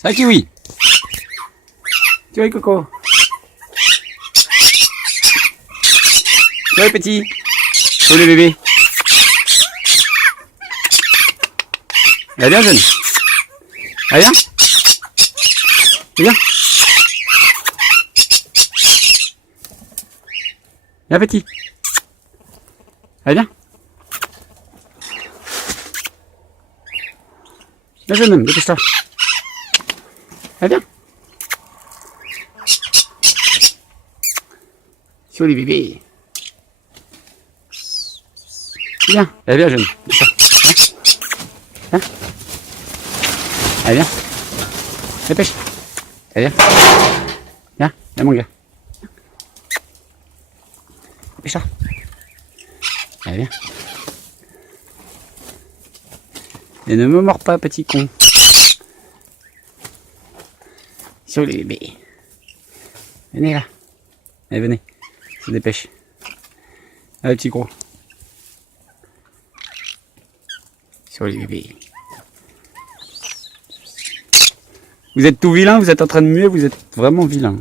Ça va, Kiwi? Tu vois, Coco? Tu vois, petit? Oh, le bébé? Allez, bien, jeune. Allez, viens. Viens. Viens, petit. Allez, viens. Viens, jeune homme, dépêche-toi. Allez, viens. Sur les bébés. Viens. Allez, viens, jeune. Viens. Viens. Allez, viens. Dépêche. Allez, viens. Viens, viens, mon gars. Dépêche-toi. Allez, viens. Et ne me mords pas, petit con. Sur les bébés. Venez là. Allez, venez. Se dépêche. Allez, petit gros. Sur les bébés. Vous êtes tout vilain, vous êtes en train de muer, vous êtes vraiment vilain.